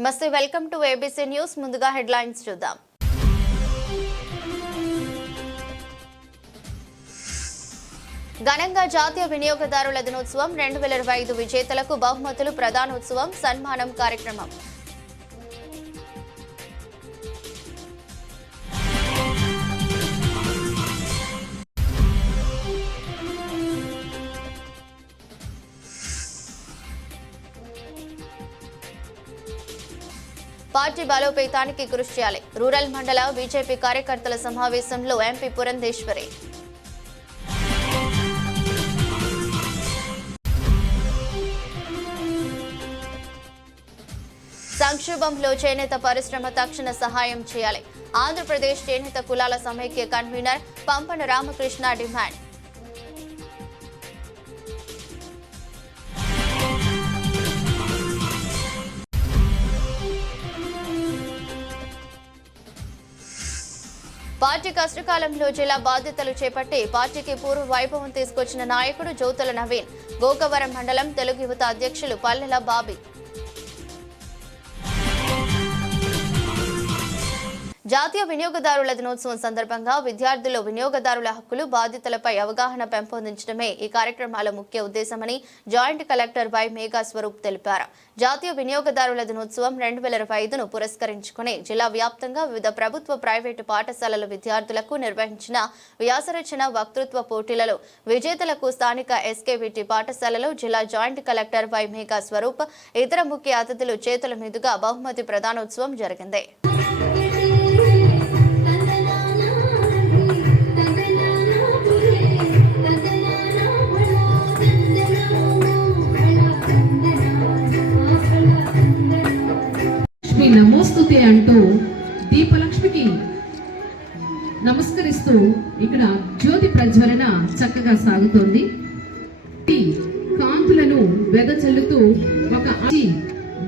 నమస్తే, welcome to ABC news. ముందుగా headlines చూద్దాం. ఘనంగా జాతీయ వినియోగదారుల దినోత్సవం 2025 విజేతలకు బహుమతులు ప్రదానోత్సవం సన్మానం కార్యక్రమం. పార్టీ బలోపేతానికి కృషి చేయాలి. రూరల్ మండల బీజేపీ కార్యకర్తల సమావేశంలో ఎంపీ పురంధేశ్వరి. సంక్షోభంలో చేనేత పరిశ్రమ తక్షణ సహాయం చేయాలి. ఆంధ్రప్రదేశ్ చేనేత కులాల సమైక్య convener Pampana Ramakrishna demand. Party కష్టకాలంలో జిల్లా బాధ్యతలు చేపట్టి పార్టీకి పూర్వ వైభవం తీసుకొచ్చిన నాయకుడు జ్యోతుల నవీన్. గోకవరం మండలం తెలుగు యువత అధ్యక్షులు పల్లెల బాబీ. జాతీయ వినియోగదారుల దినోత్సవం సందర్భంగా విద్యార్థులు వినియోగదారుల హక్కులు బాధ్యతలపై అవగాహన పెంపొందించడమే ఈ కార్యక్రమాల ముఖ్య ఉద్దేశమని joint collector Y Megha Swaroop తెలిపారు. జాతీయ వినియోగదారుల దినోత్సవం 2025ను పురస్కరించుకుని జిల్లా వ్యాప్తంగా వివిధ ప్రభుత్వ ప్రైవేటు పాఠశాలల విద్యార్థులకు నిర్వహించిన వ్యాసరచన వక్తృత్వ పోటీలలో విజేతలకు స్థానిక ఎస్కేవిటి పాఠశాలలో జిల్లా joint collector Y Megha Swaroop ఇతర ముఖ్య అతిథులు చేతుల మీదుగా బహుమతి ప్రదానోత్సవం జరిగింది. నమోస్తుతే అంటూ దీపలక్ష్మికి నమస్కరిస్తూ ఇక్కడ జ్యోతి ప్రజ్వలన చక్కగా సాగుతోంది. కాంతులను వెదజల్లుతూ ఒక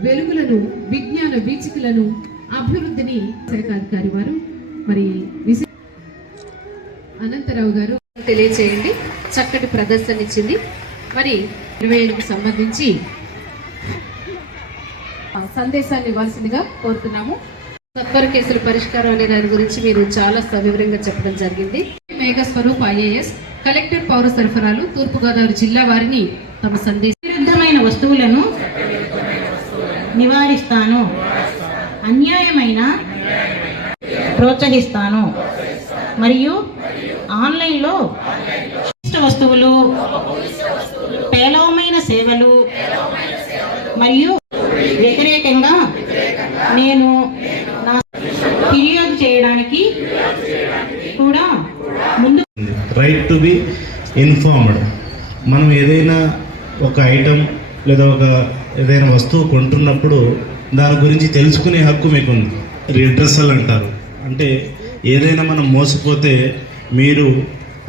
వెలుగులను విజ్ఞాన వీచికలను అభివృద్ధిని శాఖాధికారి వారు మరి అనంతరావు గారు తెలియచేయండి. చక్కటి ప్రదర్శన ఇచ్చింది. మరి 25కు సంబంధించి సందేశాన్ని ఇవ్వాల్సిందిగా కోరుతున్నాము. సత్వర కేసుల పరిష్కారం అనే దాని గురించి మీరు చాలా సవివరంగా చెప్పడం జరిగింది. మేఘా స్వరూప్ ఐఏఎస్ కలెక్టర్ పౌర సరఫరాలు తూర్పుగోదావరి జిల్లా వారిని తమ విరుద్ధమైన వస్తువులను నివారిస్తాను, అన్యాయమైన ప్రోత్సహిస్తాను మరియు ఆన్లైన్లో వస్తువులు, పేలవమైన సేవలు మరియు వ్యతిరేకంగా నేను నా ఫిర్యాదు చేయడానికి కూడా ముందు. Right to be informed. మనం ఏదైనా ఒక ఐటమ్ లేదా ఏదైనా వస్తువు కొంటున్నప్పుడు దాని గురించి తెలుసుకునే హక్కు మీకు ఉంది. రిడ్రెసల్ అంటారు. అంటే ఏదైనా మనం మోసపోతే మీరు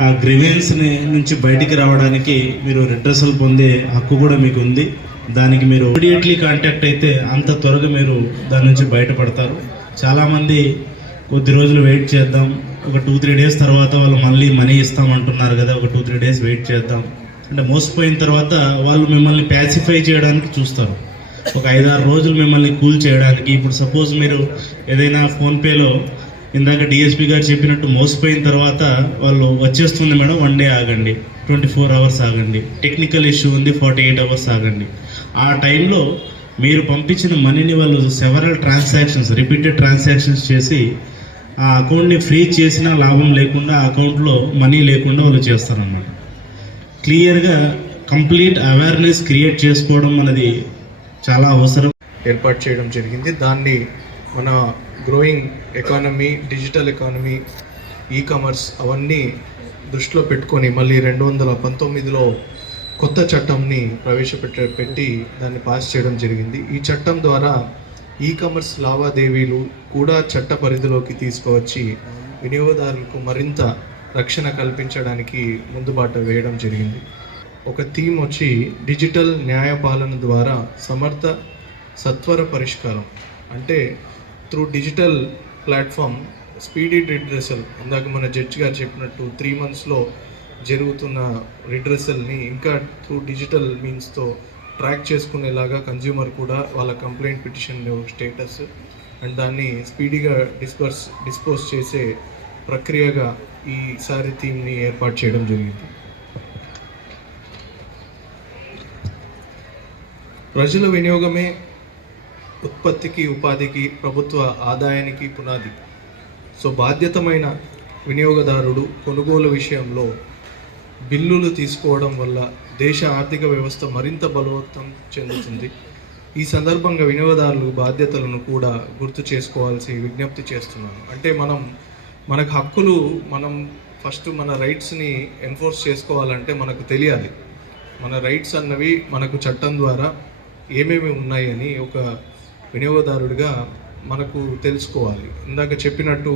ఆ గ్రివెన్స్ నుంచి బయటికి రావడానికి మీరు రిడ్రెసల్ పొందే హక్కు కూడా మీకు ఉంది. దానికి మీరు ఇమీడియట్లీ కాంటాక్ట్ అయితే అంత త్వరగా మీరు దాని నుంచి బయటపడతారు. చాలామంది కొద్ది రోజులు వెయిట్ చేద్దాం, ఒక 2-3 డేస్ తర్వాత వాళ్ళు మళ్ళీ మనీ ఇస్తామంటున్నారు కదా, ఒక 2-3 డేస్ వెయిట్ చేద్దాం అంటే మోసపోయిన తర్వాత వాళ్ళు మిమ్మల్ని ప్యాసిఫై చేయడానికి చూస్తారు. ఒక 5-6 రోజులు మిమ్మల్ని కూల్ చేయడానికి. ఇప్పుడు సపోజ్ మీరు ఏదైనా ఫోన్పేలో ఇందాక డిఎస్పీ గారు చెప్పినట్టు మోసపోయిన తర్వాత వాళ్ళు వచ్చేస్తుంది మేడం 1 డే ఆగండి, 24 అవర్స్ ఆగండి, టెక్నికల్ ఇష్యూ ఉంది 48 అవర్స్ ఆగండి. ఆ టైంలో మీరు పంపించిన మనీని వాళ్ళు సెవరల్ ట్రాన్సాక్షన్స్, రిపీటెడ్ ట్రాన్సాక్షన్స్ చేసి ఆ అకౌంట్ని ఫ్రీజ్ చేసినా లాభం లేకుండా, ఆ అకౌంట్లో మనీ లేకుండా వాళ్ళు చేస్తారన్నమాట. క్లియర్గా కంప్లీట్ అవేర్నెస్ క్రియేట్ చేసుకోవడం అనేది చాలా అవసరం. ఏర్పాటు చేయడం జరిగింది. దాన్ని మన growing economy, digital economy, e-commerce అవన్నీ దృష్టిలో పెట్టుకొని మళ్ళీ 2019లో కొత్త చట్టంని ప్రవేశపెట్టి దాన్ని పాస్ చేయడం జరిగింది. ఈ చట్టం ద్వారా ఈ-కామర్స్ లావాదేవీలు కూడా చట్ట పరిధిలోకి తీసుకువచ్చి వినియోగదారులకు మరింత రక్షణ కల్పించడానికి ముందుబాట వేయడం జరిగింది. ఒక థీమ్ వచ్చి డిజిటల్ న్యాయపాలన ద్వారా సమర్థ సత్వర పరిష్కారం. అంటే through digital platform speedy redressal, ఇందాక మన జడ్జి గారు చెప్పినట్టు 3 monthsలో జరుగుతున్న రిడ్రెసల్ని ఇంకా త్రూ డిజిటల్ మీన్స్తో ట్రాక్ చేసుకునేలాగా కన్జ్యూమర్ కూడా వాళ్ళ కంప్లైంట్ పిటిషన్ స్టేటస్ అండ్ దాన్ని స్పీడీగా డిస్పోజ్ చేసే ప్రక్రియగా ఈసారి థీమ్ని ఏర్పాటు చేయడం జరిగింది. ప్రజల వినియోగమే ఉత్పత్తికి, ఉపాధికి, ప్రభుత్వ ఆదాయానికి పునాది. సో బాధ్యతమైన వినియోగదారుడు కొనుగోలు విషయంలో బిల్లులు తీసుకోవడం వల్ల దేశ ఆర్థిక వ్యవస్థ మరింత బలోపేతం చెందుతుంది. ఈ సందర్భంగా వినియోగదారులు బాధ్యతలను కూడా గుర్తు చేసుకోవాల్సి విజ్ఞప్తి చేస్తున్నాను. అంటే మనకు హక్కులు, మనం ఫస్ట్ మన రైట్స్ని ఎన్ఫోర్స్ చేసుకోవాలంటే మనకు తెలియాలి. మన రైట్స్ అన్నవి మనకు చట్టం ద్వారా ఏమేమి ఉన్నాయని ఒక వినియోగదారుడిగా మనకు తెలుసుకోవాలి. ఇందాక చెప్పినట్టు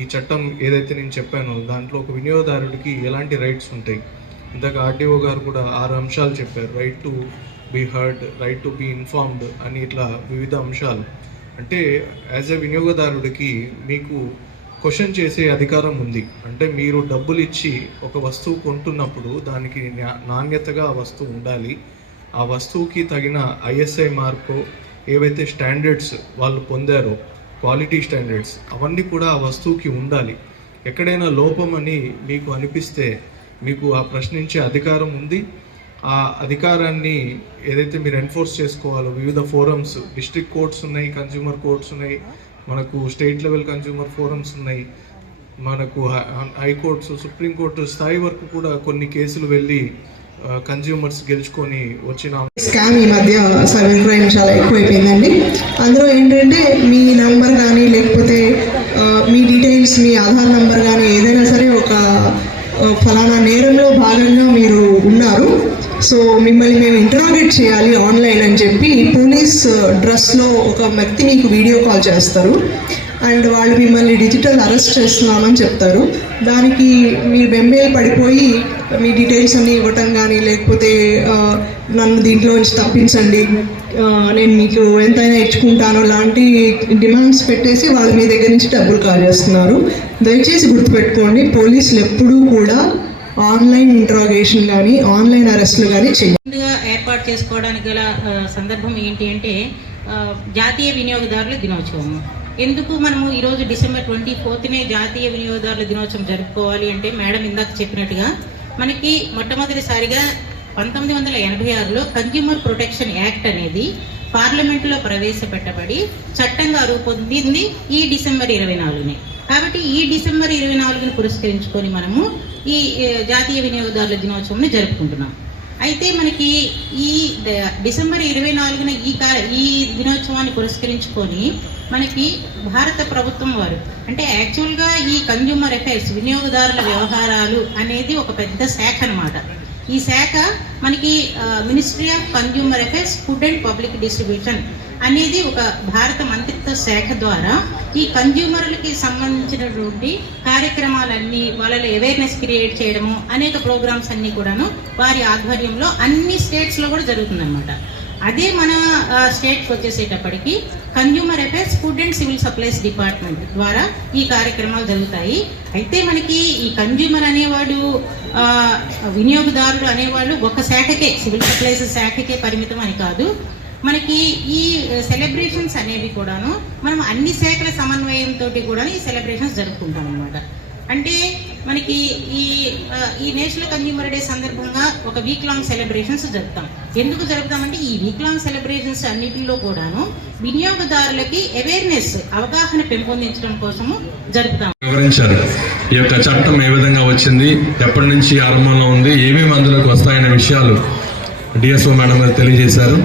ఈ చట్టం ఏదైతే నేను చెప్పానో దాంట్లో ఒక వినియోగదారుడికి ఎలాంటి రైట్స్ ఉంటాయి. ఇందాక ఆర్డీఓ గారు కూడా 6 అంశాలు చెప్పారు. Right to be heard, right to be informed అని ఇట్లా వివిధ అంశాలు. అంటే యాజ్ ఎ వినియోగదారుడికి మీకు క్వశ్చన్ చేసే అధికారం ఉంది. అంటే మీరు డబ్బులు ఇచ్చి ఒక వస్తువు కొంటున్నప్పుడు దానికి నాణ్యతగా ఆ వస్తువు ఉండాలి. ఆ వస్తువుకి తగిన ISI మార్కు, ఏవైతే స్టాండర్డ్స్ వాళ్ళు పొందారో, క్వాలిటీ స్టాండర్డ్స్, అవన్నీ కూడా ఆ వస్తువుకి ఉండాలి. ఎక్కడైనా లోపం అని మీకు అనిపిస్తే మీకు ఆ ప్రశ్నించే అధికారం ఉంది. ఆ అధికారాన్ని ఏదైతే మీరు ఎన్ఫోర్స్ చేసుకోవాలో వివిధ ఫోరమ్స్, డిస్ట్రిక్ట్ కోర్ట్స్ ఉన్నాయి, కన్జ్యూమర్ కోర్ట్స్ ఉన్నాయి, మనకు స్టేట్ లెవెల్ కన్జ్యూమర్ ఫోరమ్స్ ఉన్నాయి, మనకు హైకోర్ట్స్, సుప్రీంకోర్టు స్థాయి వరకు కూడా కొన్ని కేసులు వెళ్ళి కన్జ్యూమర్స్ గెలుచుకొని వచ్చిన స్కామ్ ఈ మధ్య సైబర్ క్రైమ్ చాలా ఎక్కువైపోయిందండి. అందులో ఏంటంటే మీ నంబర్ కానీ లేకపోతే మీ డీటెయిల్స్, మీ ఆధార్ నంబర్ కానీ ఏదైనా సరే ఒక ఫలానా నేరంలో భాగంగా మీరు ఉన్నారు, సో మిమ్మల్ని మేము ఇంటరాగేట్ చేయాలి ఆన్లైన్ అని చెప్పి పోలీస్ డ్రెస్లో ఒక వ్యక్తి మీకు వీడియో కాల్ చేస్తారు అండ్ వాళ్ళు మిమ్మల్ని డిజిటల్ అరెస్ట్ చేస్తున్నామని చెప్తారు. దానికి మీరు బెంబేలు పడిపోయి మీ డీటెయిల్స్ అన్నీ ఇవ్వటం కానీ లేకపోతే నన్ను దీంట్లో నుంచి తప్పించండి, నేను మీకు ఎంతైనా ఇచ్చుకుంటాను లాంటి డిమాండ్స్ పెట్టేసి వాళ్ళు మీ దగ్గర నుంచి డబ్బులు కాజేస్తున్నారు. దయచేసి గుర్తుపెట్టుకోండి, పోలీసులు ఎప్పుడూ కూడా ఆన్లైన్ ఇంట్రాగేషన్ కానీ ఆన్లైన్ అరెస్టులు కానీ చేయాలి. ఏర్పాటు చేసుకోవడానికి గల సందర్భం ఏంటి అంటే జాతీయ వినియోగదారుల దినోత్సవం. ఎందుకు మనము ఈరోజు December 24నే జాతీయ వినియోగదారుల దినోత్సవం జరుపుకోవాలి అంటే, మేడం ఇందాక చెప్పినట్టుగా మనకి మొట్టమొదటిసారిగా 1986లో కన్జ్యూమర్ ప్రొటెక్షన్ యాక్ట్ అనేది పార్లమెంటులో ప్రవేశపెట్టబడి చట్టంగా రూపొందింది ఈ December 24నే. కాబట్టి ఈ December 24ని పురస్కరించుకొని మనము ఈ జాతీయ వినియోగదారుల దినోత్సవం జరుపుకుంటున్నాం. అయితే మనకి ఈ December 24న ఈ దినోత్సవాన్ని పురస్కరించుకొని మనకి భారత ప్రభుత్వం వారు, అంటే యాక్చువల్గా ఈ కన్జ్యూమర్ అఫైర్స్, వినియోగదారుల వ్యవహారాలు అనేది ఒక పెద్ద శాఖ అన్నమాట. ఈ శాఖ మనకి ministry of consumer affairs, food and public distribution అనేది ఒక భారత మంత్రిత్వ శాఖ ద్వారా ఈ కన్జ్యూమర్లకి సంబంధించినటువంటి కార్యక్రమాలన్నీ, వాళ్ళలో అవేర్నెస్ క్రియేట్ చేయడము, అనేక ప్రోగ్రామ్స్ అన్నీ కూడాను వారి ఆధ్వర్యంలో అన్ని స్టేట్స్లో కూడా జరుగుతుందన్నమాట. అదే మన స్టేట్కి వచ్చేసేటప్పటికి consumer affairs, food and civil supplies department ద్వారా ఈ కార్యక్రమాలు జరుగుతాయి. అయితే మనకి ఈ కన్జ్యూమర్ అనేవాడు, వినియోగదారుడు అనేవాళ్ళు ఒక శాఖకే, సివిల్ సప్లైస్ శాఖకే పరిమితం అని కాదు. మనకి ఈ సెలబ్రేషన్స్ అనేవి కూడాను మనం అన్ని శాఖల సమన్వయంతో కూడా ఈ సెలబ్రేషన్స్ జరుపుకుంటాం అన్నమాట. అంటే మనకి ఈ నేషనల్ కన్జ్యూమర్ డే సందర్భంగా ఒక వీక్ లాంగ్ సెలబ్రేషన్స్ జరుపుతాం. ఎందుకు జరుపుతామంటే ఈ వీక్ లాంగ్ సెలబ్రేషన్స్ అన్నిటిలో కూడాను వినియోగదారులకి అవేర్నెస్, అవగాహన పెంపొందించడం కోసము జరుపుతాం. వివరించారు ఈ యొక్క చట్టం ఏ విధంగా వచ్చింది, ఎప్పటి నుంచి ఆరంభంలో ఉంది, ఏమేమి అందులోకి వస్తాయనే విషయాలు డిఎస్ఓ మేడం గారు తెలియజేశారు.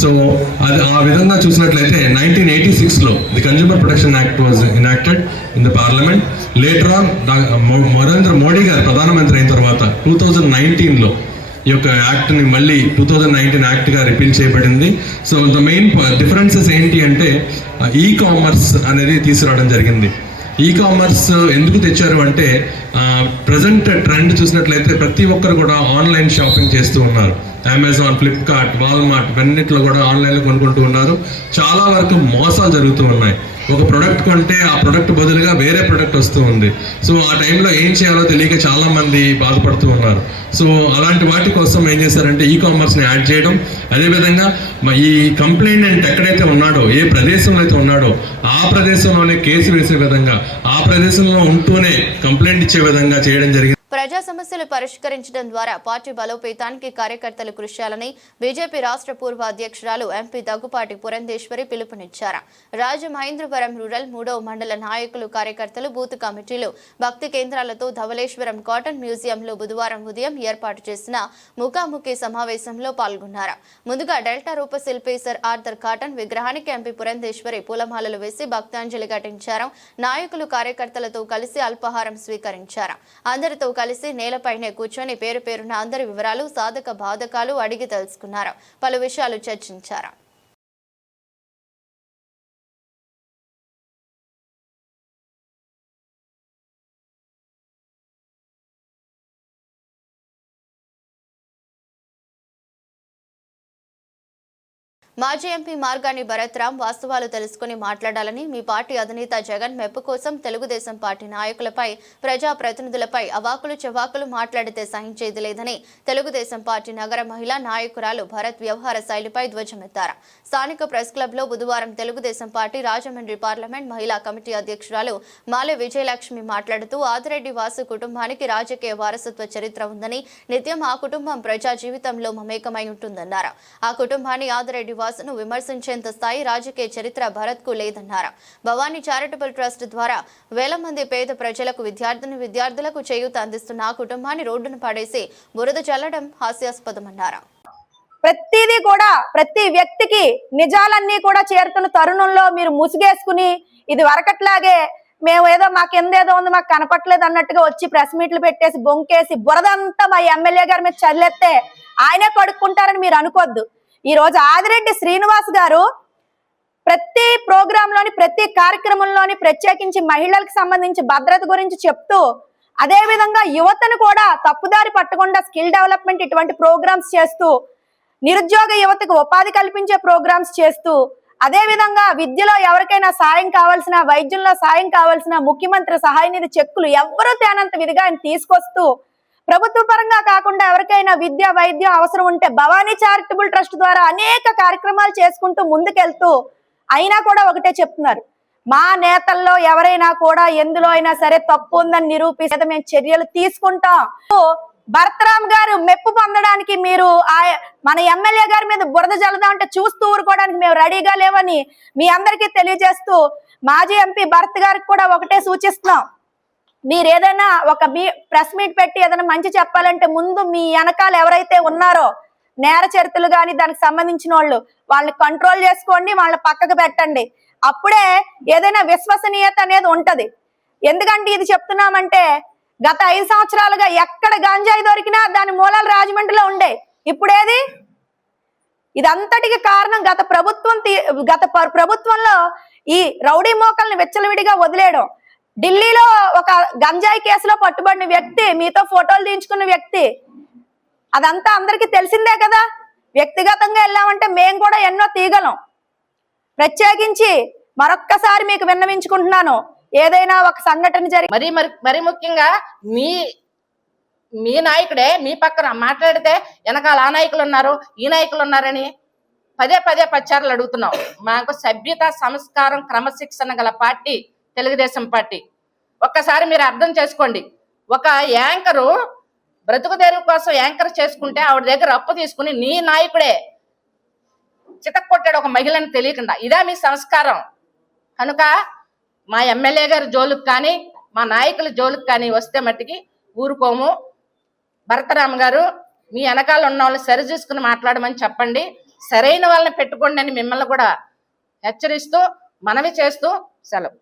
సో అది ఆ విధంగా చూసినట్లయితే 1986లో the consumer protection act was enacted in the parliament. Later on Narendra Modi garu ప్రధానమంత్రి అయిన తర్వాత 2019లో ఈ యొక్క యాక్ట్ని మళ్ళీ 2019 యాక్ట్గా రిపీల్ చేయబడింది. సో ద మెయిన్ డిఫరెన్సెస్ ఏంటి అంటే ఈ కామర్స్ అనేది తీసుకురావడం జరిగింది. ఈ కామర్స్ ఎందుకు తెచ్చారు అంటే ప్రజెంట్ ట్రెండ్ చూసినట్లయితే ప్రతి ఒక్కరు కూడా ఆన్లైన్ షాపింగ్ చేస్తూ ఉన్నారు. అమెజాన్, ఫ్లిప్కార్ట్, వాల్మార్ట్ ఇవన్నిట్లో కూడా ఆన్లైన్లో కొనుక్కుంటూ ఉన్నారు. చాలా వరకు మోసాలు జరుగుతూ ఉన్నాయి. ఒక ప్రొడక్ట్ కొంటే ఆ ప్రొడక్ట్ బదులుగా వేరే ప్రొడక్ట్ వస్తూ ఉంది. సో ఆ టైంలో ఏం చేయాలో తెలియక చాలా మంది బాధపడుతూ ఉన్నారు. సో అలాంటి వాటి కోసం ఏం చేశారంటే ఈ-కామర్స్ని యాడ్ చేయడం, అదేవిధంగా ఈ కంప్లైంట్ ఎక్కడైతే ఉన్నాడో, ఏ ప్రదేశంలో అయితే ఉన్నాడో ఆ ప్రదేశంలోనే కేసు వేసే విధంగా, ఆ ప్రదేశంలో ఉంటూనే కంప్లైంట్ ఇచ్చే విధంగా చేయడం జరిగింది. ప్రజా సమస్యలు పరిష్కరించడం ద్వారా పార్టీ బలోపేతానికి కార్యకర్తలు కృషి చేయాలని బీజేపీ రాష్ట్ర పూర్వ అధ్యక్షురాలు ఎంపీ దగ్గుపాటి పురంధేశ్వరి పిలుపునిచ్చారు. రాజమహేంద్రవరం రూరల్ 3వ మండల నాయకులు, కార్యకర్తలు, బూత్ కమిటీలు, భక్తి కేంద్రాలతో ధవళేశ్వరం కాటన్ మ్యూజియంలో బుధవారం ఉదయం ఏర్పాటు చేసిన ముఖాముఖి సమావేశంలో పాల్గొన్నారు. ముందుగా డెల్టా రూపశిల్పి సర్ ఆర్థర్ కాటన్ విగ్రహానికి ఎంపీ పురంధేశ్వరి పూలమాలలు వేసి భక్తాంజలి ఘటించారు. నాయకులు కార్యకర్తలతో కలిసి అల్పాహారం స్వీకరించారు. అందరితో కలిసి నేలపైనే కూర్చొని పేరు పేరున అందరి వివరాలు, సాధక బాధకాలు అడిగి తెలుసుకున్నారు. పలు విషయాలు చర్చించారు. మాజీ ఎంపీ మార్గాని భరత్రామ్ వాస్తవాలు తెలుసుకుని మాట్లాడాలని, మీ పార్టీ అధినేత జగన్ మెప్పు కోసం తెలుగుదేశం పార్టీ నాయకులపై, ప్రజాప్రతినిధులపై అవాకులు చెవాకులు మాట్లాడితే సహించేది లేదని తెలుగుదేశం పార్టీ నగర మహిళా నాయకురాలు భరత్ వ్యవహార శైలిపై ధ్వజమెత్తారు. స్థానిక ప్రెస్ క్లబ్ లో బుధవారం తెలుగుదేశం పార్టీ రాజమండ్రి పార్లమెంట్ మహిళా కమిటీ అధ్యక్షురాలు మాలె విజయలక్ష్మి మాట్లాడుతూ, ఆదిరెడ్డి వాసు కుటుంబానికి రాజకీయ వారసత్వ చరిత్ర ఉందని, నిత్యం ఆ కుటుంబం ప్రజా జీవితంలో మమేకమై ఉంటుందన్నారు. ఆ కుటుంబాన్ని ఆదిరెడ్డి వాసును విమర్శించేంత స్థాయి రాజకీయ చరిత్ర భరత్ కు లేదన్నారు. భవానీ చారిటబుల్ ట్రస్ట్ ద్వారా వేల మంది పేద ప్రజలకు, విద్యార్థులకు చేయూత అందిస్తున్న ఆ కుటుంబాన్ని రోడ్డును పడేసి బురద చల్లడం హాస్యాస్పదమన్నారు. ప్రతిదీ కూడా ప్రతి వ్యక్తికి నిజాలన్నీ కూడా చేరుతున్న తరుణంలో మీరు ముసుగేసుకుని ఇది వరకట్లాగే మేము ఏదో మాకెందేదో ఉంది మాకు కనపట్లేదు అన్నట్టుగా వచ్చి ప్రెస్ మీట్లు పెట్టేసి బొంకేసి బురదంతా మా ఎమ్మెల్యే గారి మీద చల్లేస్తే ఆయనే కడుక్కుంటారని మీరు అనుకోవద్దు. ఈ రోజు ఆదిరెడ్డి శ్రీనివాస్ గారు ప్రతి ప్రోగ్రామ్ లోని, ప్రతి కార్యక్రమంలోని ప్రత్యేకించి మహిళలకు సంబంధించి భద్రత గురించి చెప్తూ, అదే విధంగా యువతను కూడా తప్పుదారి పట్టకుండా స్కిల్ డెవలప్మెంట్ ఇటువంటి ప్రోగ్రామ్స్ చేస్తూ, నిరుద్యోగ యువతకు ఉపాధి కల్పించే ప్రోగ్రామ్స్ చేస్తూ, అదే విధంగా విద్యలో ఎవరికైనా సాయం కావాల్సిన, వైద్యంలో సాయం కావాల్సిన ముఖ్యమంత్రి సహాయ నిధి చెక్కులు ఎవ్వరూ తేనంత విధిగా ఆయన తీసుకొస్తూ, ప్రభుత్వ పరంగా కాకుండా ఎవరికైనా విద్య, వైద్యం అవసరం ఉంటే భవానీ చారిటబుల్ ట్రస్ట్ ద్వారా అనేక కార్యక్రమాలు చేసుకుంటూ ముందుకెళ్తూ, అయినా కూడా ఒకటే చెప్తున్నారు, మా నేతల్లో ఎవరైనా కూడా ఎందులో అయినా సరే తప్పు ఉందని నిరూపిస్తే మేము చర్యలు తీసుకుంటాం. భరత్రామ్ గారు మెప్పు పొందడానికి మీరు మన ఎమ్మెల్యే గారి మీద బురద జల్లదా అంటే చూస్తూ ఊరుకోవడానికి మేము రెడీగా లేవని మీ అందరికీ తెలియజేస్తూ, మాజీ ఎంపీ భరత్ గారికి కూడా ఒకటే సూచిస్తున్నాం, మీరు ఏదైనా ఒక ప్రెస్ మీట్ పెట్టి ఏదైనా మంచి చెప్పాలంటే ముందు మీ వెనకాల ఎవరైతే ఉన్నారో నేర చరిత్రలు కానీ దానికి సంబంధించిన వాళ్ళని కంట్రోల్ చేసుకోండి, వాళ్ళని పక్కకు పెట్టండి. అప్పుడే ఏదైనా విశ్వసనీయత అనేది ఉంటది. ఎందుకంటే ఇది చెప్తున్నామంటే గత 5 సంవత్సరాలుగా ఎక్కడ గంజాయి దొరికినా దాని మూలాలు రాజమండ్రిలో ఉండే. ఇప్పుడేది? ఇదంతటికి కారణం గత ప్రభుత్వంలో ఈ రౌడీ మోకల్ని విచ్చలవిడిగా వదిలేయడం. ఢిల్లీలో ఒక గంజాయి కేసులో పట్టుబడిన వ్యక్తి, మీతో ఫోటోలు తీయించుకున్న వ్యక్తి, అదంతా అందరికీ తెలిసిందే కదా. వ్యక్తిగతంగా వెళ్ళామంటే మేము కూడా ఎన్నో తీయగలం. ప్రత్యేకించి మరొక్కసారి మీకు విన్నవించుకుంటున్నాను, ఏదైనా ఒక సంఘటన జరిగి మరి ముఖ్యంగా మీ నాయకుడే మీ పక్కన మాట్లాడితే వెనకాల ఆ నాయకులు ఉన్నారు, ఈ నాయకులు ఉన్నారని పదే పచ్చారులు అడుగుతున్నాం. మాకు సభ్యత, సంస్కారం, క్రమశిక్షణ గల పార్టీ తెలుగుదేశం పార్టీ. ఒక్కసారి మీరు అర్థం చేసుకోండి, ఒక యాంకరు బ్రతుకు తెరువు కోసం యాంకర్ చేసుకుంటే ఆవిడ దగ్గర అప్పు తీసుకుని నీ నాయకుడే చితక్కొట్టాడు ఒక మహిళని తెలియకుండా. ఇదా మీ సంస్కారం? కనుక మా ఎమ్మెల్యే గారి జోలుకు కానీ మా నాయకుల జోలుకు కానీ వస్తే మట్టికి ఊరుకోము. భరతరామ్ గారు, మీ వెనకాల ఉన్న వాళ్ళు సరి చూసుకుని మాట్లాడమని చెప్పండి, సరైన వాళ్ళని పెట్టుకోండి అని మిమ్మల్ని కూడా హెచ్చరిస్తూ మనవి చేస్తూ సెలవు.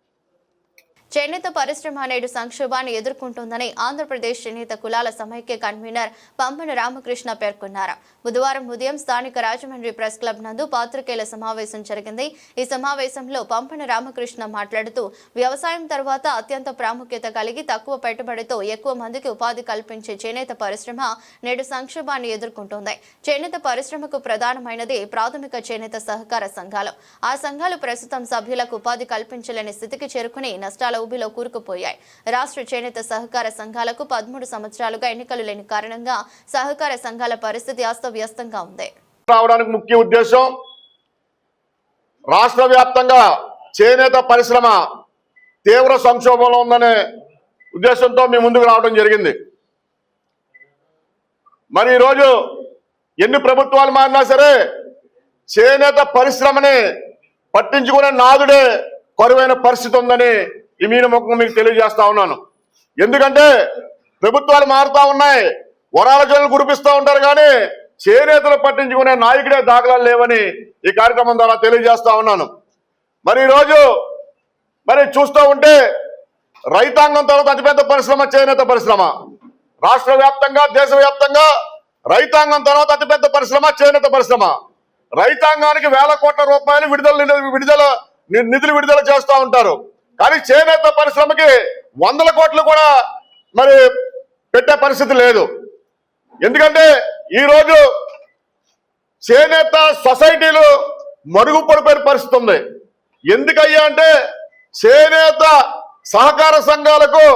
చేనేత పరిశ్రమ నేడు సంక్షోభాన్ని ఎదుర్కొంటోందని ఆంధ్రప్రదేశ్ చేనేత కులాల సమైక్య కన్వీనర్ పంపన రామకృష్ణ పేర్కొన్నారు. బుధవారం ఉదయం స్థానిక రాజమండ్రి ప్రెస్ క్లబ్ నందు పాత్రికేయుల సమావేశం జరిగింది. ఈ సమావేశంలో పంపన రామకృష్ణ మాట్లాడుతూ వ్యవసాయం తర్వాత అత్యంత ప్రాముఖ్యత కలిగి తక్కువ పెట్టుబడితో ఎక్కువ మందికి ఉపాధి కల్పించే చేనేత పరిశ్రమ నేడు సంక్షోభాన్ని ఎదుర్కొంటోంది. చేనేత పరిశ్రమకు ప్రధానమైనది ప్రాథమిక చేనేత సహకార సంఘాలు. ఆ సంఘాలు ప్రస్తుతం సభ్యులకు ఉపాధి కల్పించలేని స్థితికి చేరుకుని నష్టాల ఊబిలో కూరుకుపోయాయి. రాష్ట్ర చేనేత సహకార సంఘాలకు 13 సంవత్సరాలుగా ఎన్నికలు లేని కారణంగా సహకార సంఘాల పరిస్థితి అస్తవ్యస్తంగా ఉంది. రావడానికి ముఖ్య ఉద్దేశం రాష్ట్ర వ్యాప్తంగా చేనేత పరిశ్రమ తీవ్ర సంక్షోభంలో ఉందనే ఉద్దేశంతో మీ ముందుకు రావడం జరిగింది. మరి ఈరోజు ఎన్ని ప్రభుత్వాలు మారినా సరే చేనేత పరిశ్రమని పట్టించుకునే నాదుడే కరువైన పరిస్థితి ఉందని ఈ మీనముఖం మీకు తెలియజేస్తా ఉన్నాను. ఎందుకంటే ప్రభుత్వాలు మారుతా ఉన్నాయి, వరాల జల్లు కురిపిస్తూ ఉంటారు, కానీ చేనేతలు పట్టించుకునే నాయకుడే దాఖలాలు లేవని ఈ కార్యక్రమం ద్వారా తెలియజేస్తా ఉన్నాను. మరి ఈరోజు చూస్తూ ఉంటే రైతాంగం తర్వాత అతిపెద్ద పరిశ్రమ చేనేత పరిశ్రమ. రాష్ట్ర వ్యాప్తంగా దేశవ్యాప్తంగా రైతాంగం తర్వాత అతిపెద్ద పరిశ్రమ చేనేత పరిశ్రమ. రైతాంగానికి వేల కోట్ల రూపాయలు నిధులు విడుదల చేస్తూ ఉంటారు, కానీ చేనేత పరిశ్రమకి 100 కోట్లు కూడా మరి పెట్టే పరిస్థితి లేదు. ఎందుకంటే ఈరోజు చేనేత సొసైటీలు మరుగుపడిపోయిన పరిస్థితి ఉంది. ఎందుకయ్యా అంటే చేనేత సహకార సంఘాలకు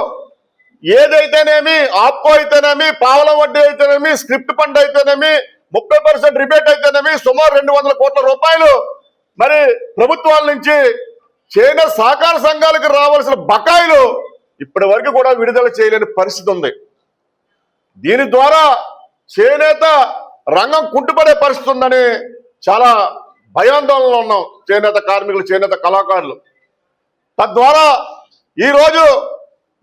ఏదైతేనేమి, ఆప్కో అయితేనేమి, పావల వడ్డీ అయితేనేమి, స్క్రిప్ట్ ఫండ్ అయితేనేమి, 30% రిబేట్ అయితేనేమి సుమారు 200 కోట్ల రూపాయలు మరి ప్రభుత్వాల నుంచి చేనేత సహకార సంఘాలకు రావాల్సిన బకాయిలు ఇప్పటి వరకు కూడా విడుదల చేయలేని పరిస్థితి ఉంది. దీని ద్వారా చేనేత రంగం కుంటుపడే పరిస్థితి ఉందని చాలా భయాందోళనలో ఉన్నాం చేనేత కార్మికులు, చేనేత కళాకారులు. తద్వారా ఈరోజు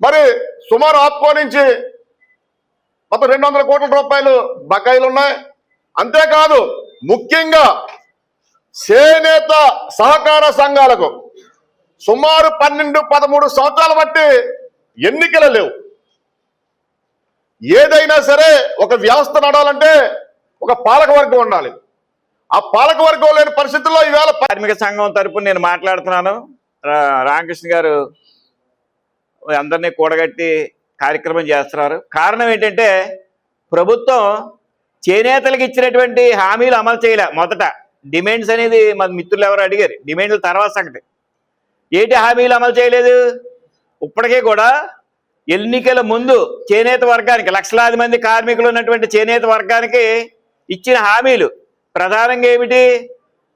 మరి సుమారు ఆప్కో నుంచి మొత్తం 200 కోట్ల రూపాయలు బకాయిలు ఉన్నాయి. అంతేకాదు ముఖ్యంగా చేనేత సహకార సంఘాలకు సుమారు 12-13 సంవత్సరాల బట్టి ఎన్నికలు లేవు. ఏదైనా సరే ఒక వ్యవస్థ నడాలంటే ఒక పాలకవర్గం ఉండాలి. ఆ పాలకవర్గం లేని పరిస్థితుల్లో ఈవేళ కార్మిక సంఘం తరపున నేను మాట్లాడుతున్నాను. రామకృష్ణ గారు అందరినీ కూడగట్టి కార్యక్రమం చేస్తున్నారు. కారణం ఏంటంటే ప్రభుత్వం చేనేతలకు ఇచ్చినటువంటి హామీలు అమలు చేయలే. మొదట డిమాండ్స్ అనేది మన మిత్రులు ఎవరు అడిగారు, డిమాండ్ల తర్వాత సంగతి. ఏంటి హామీలు అమలు చేయలేదు? ఇప్పటికీ కూడా ఎన్నికల ముందు చేనేత వర్గానికి, లక్షలాది మంది కార్మికులు ఉన్నటువంటి చేనేత వర్గానికి ఇచ్చిన హామీలు ప్రధానంగా ఏమిటి?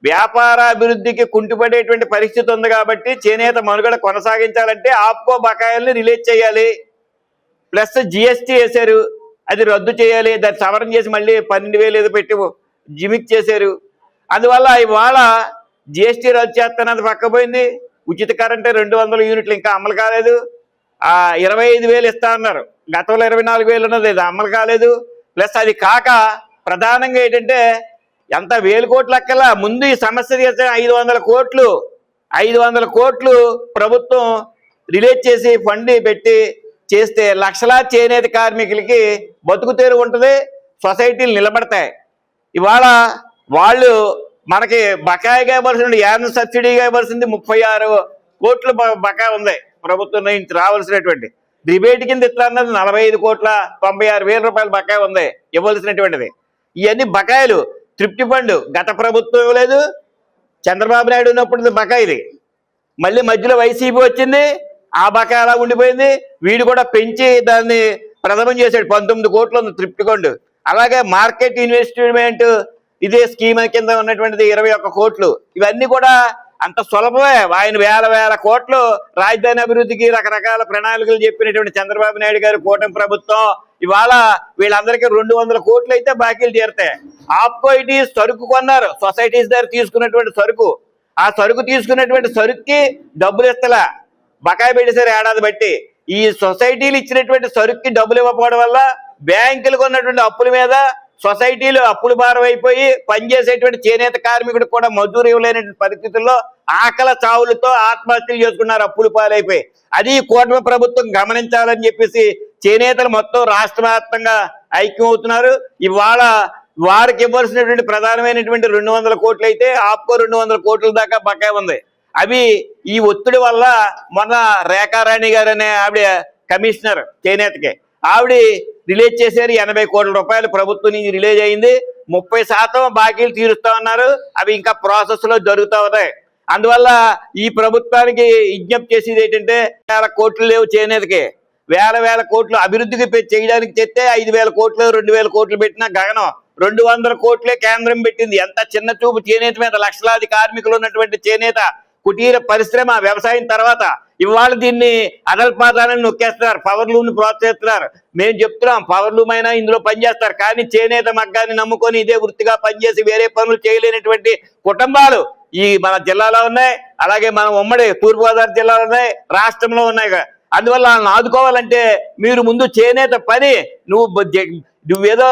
వ్యాపార అభివృద్ధికి కుంటుపడేటువంటి పరిస్థితి ఉంది కాబట్టి చేనేత మనుగడ కొనసాగించాలంటే ఆప్కో బకాయిల్ని రిలీజ్ చేయాలి, ప్లస్ జిఎస్టీ వేశారు, అది రద్దు చేయాలి, దాన్ని సవరణ చేసి మళ్ళీ 12,000 ఏదో పెట్టి జిమిక్ చేశారు. అందువల్ల ఇవాళ జిఎస్టీ రద్దు చేస్తానది పక్కపోయింది. ఉచిత కరెంటు 200 యూనిట్లు ఇంకా అమలు కాలేదు. 25,000 ఇస్తా అన్నారు, గతంలో 24,000 ఉన్నది, ఇది అమలు కాలేదు. ప్లస్ అది కాక ప్రధానంగా ఏంటంటే ఎంత 1,000 కోట్లు అక్కల ముందు ఈ సమస్య చేస్తే 500 కోట్లు ప్రభుత్వం రిలీజ్ చేసి ఫండ్ పెట్టి చేస్తే లక్షలాది చేనేత కార్మికులకి బతుకు తెరువు ఉంటుంది, సొసైటీలు నిలబడతాయి. ఇవాళ వాళ్ళు మనకి బకాయిగా ఇవ్వాల్సిన యాన్ సబ్సిడీగా ఇవ్వాల్సింది 36 కోట్లు బకాయి ఉంది ప్రభుత్వం నుంచి రావాల్సినటువంటి. రిబేట్ కింద ఇట్లా అన్నది 45,96,000 రూపాయలు బకాయి ఉంది ఇవ్వాల్సినటువంటిది. ఇవన్నీ బకాయిలు. తృప్తి ఫండ్ గత ప్రభుత్వం ఇవ్వలేదు, చంద్రబాబు నాయుడు ఉన్నప్పుడు బకాయిది. మళ్ళీ మధ్యలో వైసీపీ వచ్చింది, ఆ బకాయి అలా ఉండిపోయింది. వీడు కూడా పెంచి దాన్ని ప్రథమం చేశాడు. 19 కోట్లు ఉంది తృప్తి ఫండ్. అలాగే మార్కెట్ ఇన్వెస్ట్మెంట్ ఇదే స్కీమ్ కింద ఉన్నటువంటిది 21 కోట్లు. ఇవన్నీ కూడా అంత సులభమే. ఆయన వేల కోట్లు రాజధాని అభివృద్ధికి రకరకాల ప్రణాళికలు చెప్పినటువంటి చంద్రబాబు నాయుడు గారు కూటమి ప్రభుత్వం ఇవాళ వీళ్ళందరికీ 200 కోట్లు అయితే బాకీలు తీరుతాయి. ఆప్కో ఇటీ సరుకు కొన్నారు, సొసైటీస్ దగ్గర తీసుకున్నటువంటి సరుకు. ఆ సరుకు తీసుకున్నటువంటి సరుకుకి డబ్బులు ఇస్తలా, బకాయి పెట్టేశారు ఏడాది బట్టి. ఈ సొసైటీలు ఇచ్చినటువంటి సరుకుకి డబ్బులు ఇవ్వకపోవడం వల్ల బ్యాంకులకు ఉన్నటువంటి అప్పుల మీద సొసైటీలు అప్పుల భారం అయిపోయి పనిచేసేటువంటి చేనేత కార్మికుడు కూడా మజూరు ఇవ్వలేనటువంటి పరిస్థితుల్లో ఆకల చావులతో ఆత్మహత్యలు చేసుకున్నారు, అప్పుల పాలైపోయి. అది కూటమి ప్రభుత్వం గమనించాలని చెప్పేసి చేనేతలు మొత్తం రాష్ట్ర వ్యాప్తంగా ఐక్యం అవుతున్నారు. ఇవాళ వారికి ఇవ్వాల్సినటువంటి ప్రధానమైనటువంటి 200 కోట్లు అయితే ఆప్కో 200 కోట్ల దాకా బకాయి ఉంది. అవి ఈ ఒత్తిడి వల్ల మొన్న రేఖారాణి గారు అనే ఆవిడ కమిషనర్ చేనేతకి, ఆవిడ రిలీజ్ చేశారు. 80 కోట్ల రూపాయలు ప్రభుత్వం నుంచి రిలీజ్ అయింది. 30% బాకీలు తీరుస్తామన్నారు. అవి ఇంకా ప్రాసెస్ లో జరుగుతూ ఉన్నాయి. అందువల్ల ఈ ప్రభుత్వానికి విజ్ఞప్తి చేసేది ఏంటంటే, 1000 కోట్లు లేవు చేనేతకి, వేల కోట్లు అభివృద్ధికి చేయడానికి చెప్తే 5000 కోట్లు 2000 కోట్లు పెట్టినా గగనం. 200 కోట్లే కేంద్రం పెట్టింది. ఎంత చిన్న చూపు చేనేత మీద. లక్షలాది కార్మికులు ఉన్నటువంటి చేనేత కుటీర పరిశ్రమ వ్యవసాయం తర్వాత ఇవాళ దీన్ని అదల్పాదాలని నొక్కేస్తున్నారు, పవర్ లూమ్ని ప్రోత్సహిస్తున్నారు. మేము చెప్తున్నాం పవర్ లూమ్ అయినా ఇందులో పనిచేస్తారు, కానీ చేనేత మగ్గాన్ని నమ్ముకొని ఇదే వృత్తిగా పనిచేసి వేరే పనులు చేయలేనటువంటి కుటుంబాలు ఈ మన జిల్లాలో ఉన్నాయి. అలాగే మన ఉమ్మడి తూర్పుగోదావరి జిల్లాలో ఉన్నాయి, రాష్ట్రంలో ఉన్నాయి. అందువల్ల వాళ్ళని ఆదుకోవాలంటే మీరు ముందు చేనేత పని నువ్వేదో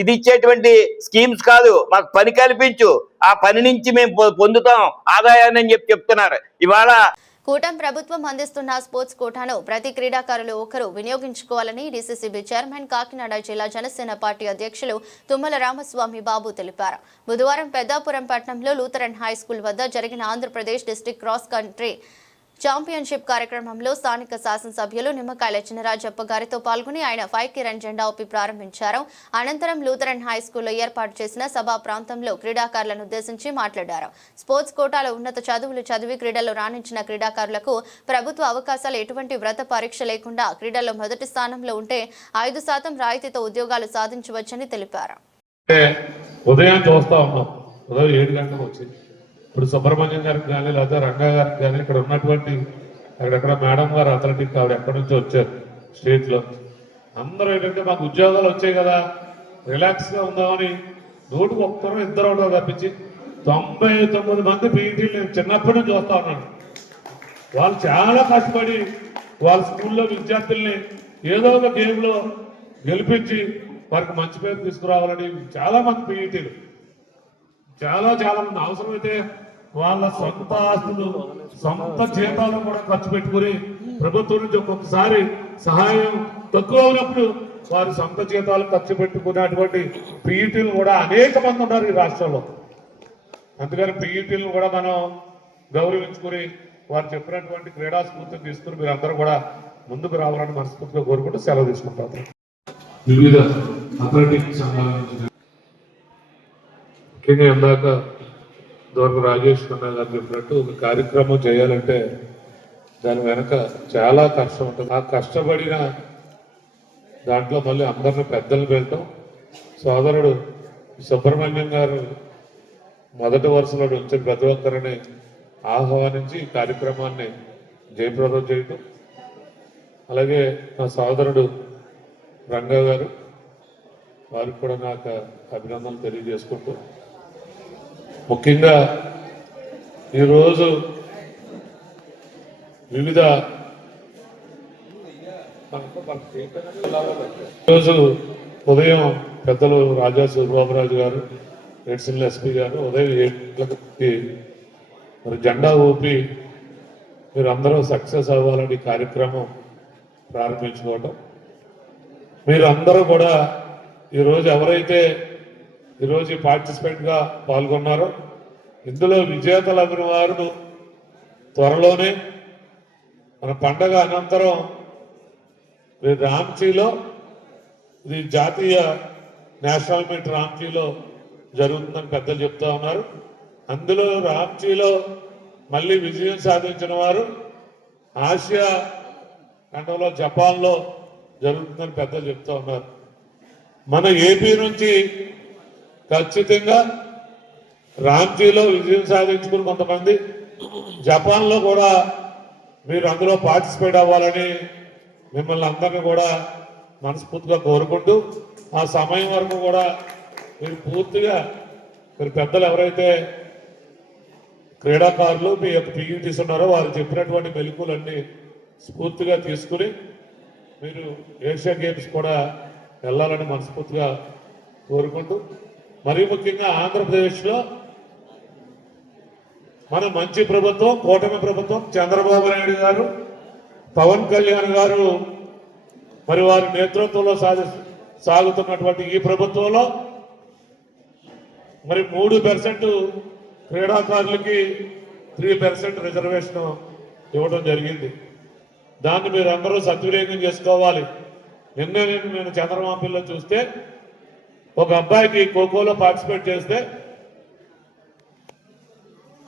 ఇది ఇచ్చేటువంటి స్కీమ్స్ కాదు, మాకు పని కల్పించు, ఆ పని నుంచి మేము పొందుతాం ఆదాయాన్ని అని చెప్తున్నారు. ఇవాళ కూటమి ప్రభుత్వం అందిస్తున్న స్పోర్ట్స్ కోటాను ప్రతి క్రీడాకారులు ఒకరు వినియోగించుకోవాలని డీసీసీబీ చైర్మన్ కాకినాడ జిల్లా జనసేన పార్టీ అధ్యక్షులు తుమ్మల రామస్వామి బాబు తెలిపారు. బుధవారం పెద్దాపురం పట్టణంలో లూథరన్ హై స్కూల్ వద్ద జరిగిన Andhra Pradesh district cross country championship కార్యక్రమంలో స్థానిక శాసనసభ్యులు నిమ్మకాయల చినరాజప్ప గారితో పాల్గొని ఆయన 5 కిరణ్ జెండా ఊపి ప్రారంభించారు. అనంతరం లూథరన్ హై స్కూల్లో ఏర్పాటు చేసిన సభా ప్రాంతంలో క్రీడాకారులను ఉద్దేశించి మాట్లాడారు. స్పోర్ట్స్ కోటాలో ఉన్నత చదువులు చదివి క్రీడల్లో రాణించిన క్రీడాకారులకు ప్రభుత్వ అవకాశాలు ఎటువంటి వ్రత పరీక్ష లేకుండా క్రీడల్లో మొదటి స్థానంలో ఉంటే 5% రాయితీతో ఉద్యోగాలు సాధించవచ్చని తెలిపారు. ఉదయం చూస్తా ఉన్నాం, ఉదయం 7 గంటలకు వచ్చింది. ఇప్పుడు సుబ్రహ్మణ్యం గారికి కానీ లేదా రంగా గారికి కానీ ఇక్కడ ఉన్నటువంటి అక్కడెక్కడ మేడం గారు అథ్లెటిక్ ఆవిడ ఎక్కడి నుంచి వచ్చారు స్టేట్ లో. అందరూ ఏంటంటే మాకు ఉద్యోగాలు వచ్చాయి కదా రిలాక్స్ గా ఉందామని 102 తప్పించి 99 మంది పీఈటీలు నేను చిన్నప్పటి నుంచి చూస్తా ఉన్నాను. వాళ్ళు చాలా కష్టపడి వాళ్ళ స్కూల్లో విద్యార్థుల్ని ఏదో ఒక గేమ్ లో గెలిపించి వారికి మంచి పేరు తీసుకురావాలని చాలా మంది పీఈటీలు చాలా మంది అవసరమైతే వాళ్ళ సొంత ఆస్తులు సొంత జీతాలు కూడా ఖర్చు పెట్టుకుని ప్రభుత్వం నుంచి ఒక్కొక్కసారి సహాయం తక్కువ ఉన్నప్పుడు వారి సొంత జీతాలు ఖర్చు పెట్టుకునేటువంటి పీఈటీలు కూడా అనేక మంది ఉన్నారు ఈ రాష్ట్రంలో. అందుకని పీఈటీలను కూడా మనం గౌరవించుకుని వారు చెప్పినటువంటి క్రీడా స్ఫూర్తిని తీసుకుని మీరు అందరూ కూడా ముందుకు రావాలని మనస్ఫూర్తిగా కోరుకుంటూ సెలవు తీసుకుంటారు. వివిధ అథ్లెటిక్ సంఘాల నుంచి ముఖ్యంగా ఇందాక దూరకు రాజేష్ ఖన్నా గారు చెప్పినట్టు ఒక కార్యక్రమం చేయాలంటే దాని వెనక చాలా కష్టం ఉంటుంది. ఆ కష్టపడిన దాంట్లో మళ్ళీ అందరిని పెద్దలు పెడతాం. సోదరుడు సుబ్రహ్మణ్యం గారు మొదటి వరుసలో వచ్చిన ప్రతి ఒక్కరిని ఆహ్వానించి ఈ కార్యక్రమాన్ని జయప్రదం చేయటం, అలాగే నా సోదరుడు రంగా గారు వారికి కూడా నాకు అభినందనలు తెలియజేసుకుంటూ, ముఖ్యంగా ఈరోజు ఈరోజు ఉదయం పెద్దలు రాజా సూర్యబాబురాజు గారు ఎడ్సిల్ ఎస్పీ గారు ఉదయం 7 గంటలకి మరి జెండా ఊపి మీరు అందరూ సక్సెస్ అవ్వాలని కార్యక్రమం ప్రారంభించుకోవటం. మీరు అందరూ కూడా ఈరోజు ఎవరైతే ఈరోజు పార్టిసిపెంట్గా పాల్గొన్నారో ఇందులో విజేతలు అయిన వారు త్వరలోనే మన పండగ అనంతరం రాంచీలో ఇది జాతీయ నేషనల్ మీట్ రాంచీలో జరుగుతుందని పెద్దలు చెప్తా ఉన్నారు. అందులో రాంచీలో మళ్ళీ విజయం సాధించిన వారు ఆసియా ఖండంలో జపాన్లో జరుగుతుందని పెద్దలు చెప్తా ఉన్నారు. మన ఏపీ నుంచి ఖచ్చితంగా రాంచీలో విజయం సాధించుకుని కొంతమంది జపాన్లో కూడా మీరు అందులో పార్టిసిపేట్ అవ్వాలని మిమ్మల్ని అందరినీ కూడా మనస్ఫూర్తిగా కోరుకుంటూ ఆ సమయం వరకు కూడా మీరు పూర్తిగా మీరు పెద్దలు ఎవరైతే క్రీడాకారులు మీ యొక్క పీఈటీస్ ఉన్నారో వారు చెప్పినటువంటి మెలకువలన్నీ స్ఫూర్తిగా తీసుకుని మీరు ఏషియా గేమ్స్ కూడా వెళ్ళాలని మనస్ఫూర్తిగా కోరుకుంటూ, మరీ ముఖ్యంగా ఆంధ్రప్రదేశ్లో మన మంచి ప్రభుత్వం, కూటమి ప్రభుత్వం, చంద్రబాబు నాయుడు గారు, పవన్ కళ్యాణ్ గారు మరి వారి నేతృత్వంలో సాగుతున్నటువంటి ఈ ప్రభుత్వంలో మరి 3% క్రీడాకారులకి 3% రిజర్వేషన్ ఇవ్వడం జరిగింది. దాన్ని మీరు అందరూ సద్వినియోగం చేసుకోవాలి. నేను చంద్రమాపిల్లో చూస్తే ఒక అబ్బాయికి ఖోఖోలో పార్టిసిపేట్ చేస్తే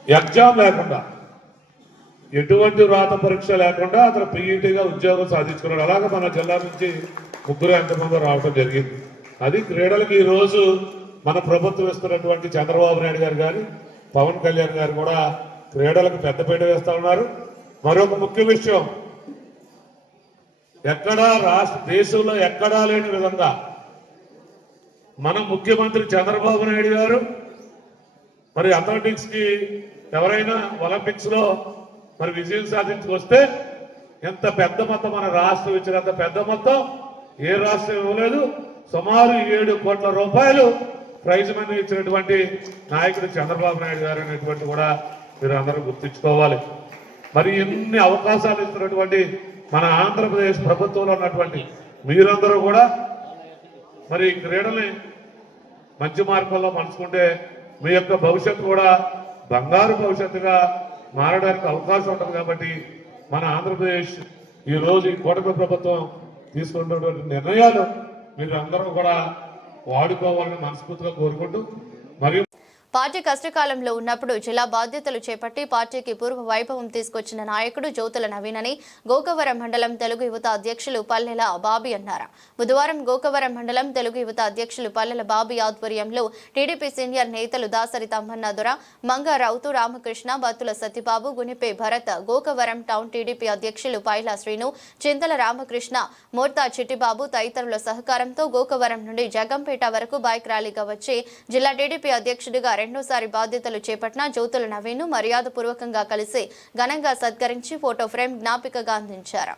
ఎగ్జామ్ లేకుండా, ఎటువంటి వ్రాత పరీక్ష లేకుండా అతను పీఈటీగా ఉద్యోగం సాధించుకున్నాడు. అలాగే మన జిల్లా నుంచి 3 ఎంతమంది రావడం జరిగింది. అది క్రీడలకి ఈరోజు మన ప్రభుత్వం ఇస్తున్నటువంటి చంద్రబాబు నాయుడు గారు కానీ పవన్ కళ్యాణ్ గారు కూడా క్రీడలకు పెద్దపీట వేస్తా ఉన్నారు. మరొక ముఖ్య విషయం, ఎక్కడా దేశంలో ఎక్కడా లేని విధంగా మన ముఖ్యమంత్రి చంద్రబాబు నాయుడు గారు మరి అథ్లెటిక్స్ కి ఎవరైనా ఒలింపిక్స్ లో మరి విజయం సాధించుకొస్తే ఎంత పెద్ద మొత్తం మన రాష్ట్రం ఇచ్చినంత పెద్ద మొత్తం ఏ రాష్ట్రం ఇవ్వలేదు. సుమారు 7 కోట్ల రూపాయలు ప్రైజ్ మనీ ఇచ్చినటువంటి నాయకుడు చంద్రబాబు నాయుడు గారు అనేటువంటి కూడా మీరు అందరూ గుర్తించుకోవాలి. మరి ఎన్ని అవకాశాలు ఇస్తున్నటువంటి మన ఆంధ్రప్రదేశ్ ప్రభుత్వంలో ఉన్నటువంటి మీరందరూ కూడా మరి క్రీడల్ని మంచి మార్గంలో మలుచుకుంటే మీ యొక్క భవిష్యత్తు కూడా బంగారు భవిష్యత్తుగా మారడానికి అవకాశం ఉంటుంది. కాబట్టి మన ఆంధ్రప్రదేశ్ ఈరోజు ఈ కూటమి ప్రభుత్వం తీసుకున్నటువంటి నిర్ణయాలు మీరు అందరూ కూడా వాడుకోవాలని మనస్ఫూర్తిగా కోరుకుంటూ, మరియు పార్టీ కష్టకాలంలో ఉన్నప్పుడు జిల్లా బాధ్యతలు చేపట్టి పార్టీకి పూర్వ వైభవం తీసుకొచ్చిన నాయకుడు జ్యోతుల నవీన్ అని గోకవరం మండలం తెలుగు యువత అధ్యక్షులు పల్లెల బాబీ అన్నారు. బుధవారం గోకవరం మండలం తెలుగు యువత అధ్యక్షులు పల్లెల బాబీ ఆధ్వర్యంలో టీడీపీ సీనియర్ నేతలు దాసరి తమ్మన్న దొర, మంగ రౌతు రామకృష్ణ, బత్తుల సత్యబాబు, గునిపే భరత్, గోకవరం టౌన్ టీడీపీ అధ్యక్షులు పైలా శ్రీను, చింతల రామకృష్ణ, మోర్తా చిట్టిబాబు తదితరుల సహకారంతో గోకవరం నుండి జగంపేట వరకు బైక్ ర్యాలీగా వచ్చి జిల్లా టీడీపీ అధ్యక్షుడిగా రెండోసారి బాధ్యతలు చేపట్టిన జ్యోతుల నవీన్ మర్యాదపూర్వకంగా కలిసి ఘనంగా సత్కరించి ఫోటో ఫ్రేమ్ జ్ఞాపికగా అందించారు.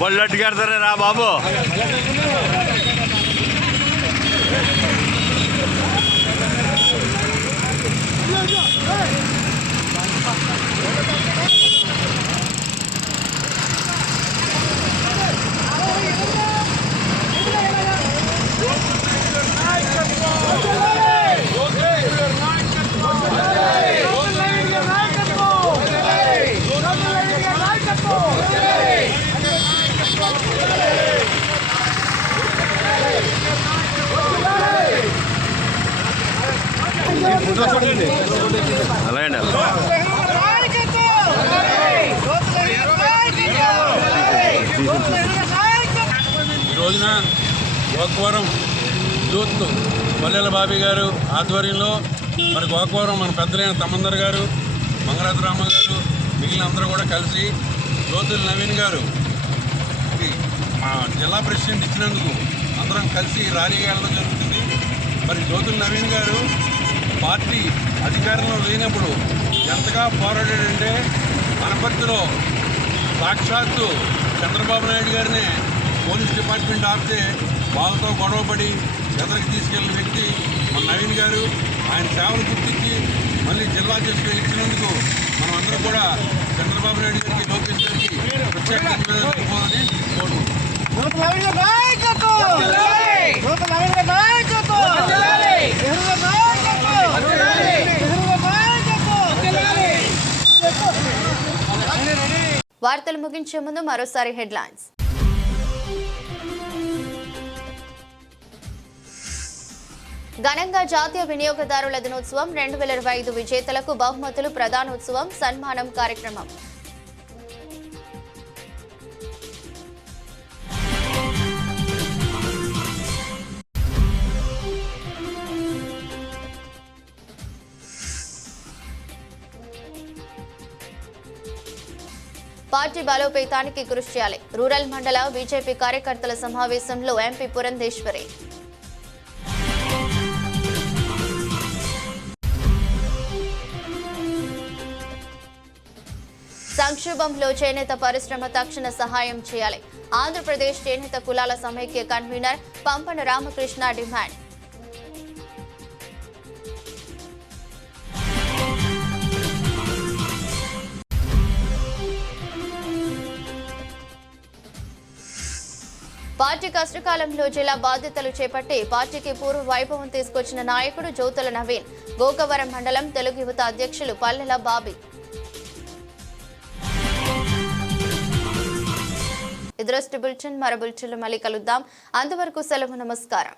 బొల్లట్టు కడతారా రా బాబు. అలాగే ఈ రోజున గోకవరం యూత్ పల్లెల బాబీ గారు ఆధ్వర్యంలో మరి గోకవరం మన పెద్దలైన తమ్మందర్ గారు, మంగళరామ గారు, మిగిలిన అందరూ కూడా కలిసి జ్యోతుల నవీన్ గారు మా జిల్లా ప్రెసిడెంట్ ఇచ్చినందుకు అందరం కలిసి ర్యాలీ వెళ్ళడం జరుగుతుంది. మరి జ్యోతుల నవీన్ గారు పార్టీ అధికారంలో లేనప్పుడు ఎంతగా పోరాడాడంటే అనపర్తిలో సాక్షాత్తు చంద్రబాబు నాయుడు గారినే పోలీస్ డిపార్ట్మెంట్ ఆపితే వాళ్ళతో గొడవపడి ఎదరికి తీసుకెళ్లిన వ్యక్తి మన నవీన్ గారు. ఆయన సేవలు గుర్తించి మళ్ళీ జిల్లా అధ్యక్షుడు ఇచ్చినందుకు మనం అందరం కూడా చంద్రబాబు నాయుడు గారికి, లోకేష్ గారికి ప్రత్యేక ధన్యవాదాలు తెలుపుకోవాలని వార్తలు ముగించే ముందు మరోసారి హెడ్లైన్స్. ఘనంగా జాతీయ వినియోగదారుల దినోత్సవం 2025 విజేతలకు బహుమతులు ప్రదానోత్సవం సన్మానం కార్యక్రమం. పార్టీ బలోపేతానికి కృషి చేయాలి. రూరల్ మండల బీజేపీ కార్యకర్తల సమావేశంలో ఎంపీ పురంధేశ్వరి. సంక్షోభంలో చేనేత పరిశ్రమ తక్షణ సహాయం చేయాలి. ఆంధ్రప్రదేశ్ చేనేత కులాల సమైక్య convener Pampana Ramakrishna demand. Party కష్టకాలంలో జిల్లా బాధ్యతలు చేపట్టి పార్టీకి పూర్వ వైభవం తీసుకొచ్చిన నాయకుడు జ్యోతుల నవీన్. గోకవరం మండలం తెలుగు యువత అధ్యక్షులు పల్లెల బాబీ. ఇదరస్ట్ బులెటిన్ మరో బులెటిన్లో మళ్ళీ కలుద్దాం. అంతవరకు సెలవు. నమస్కారం.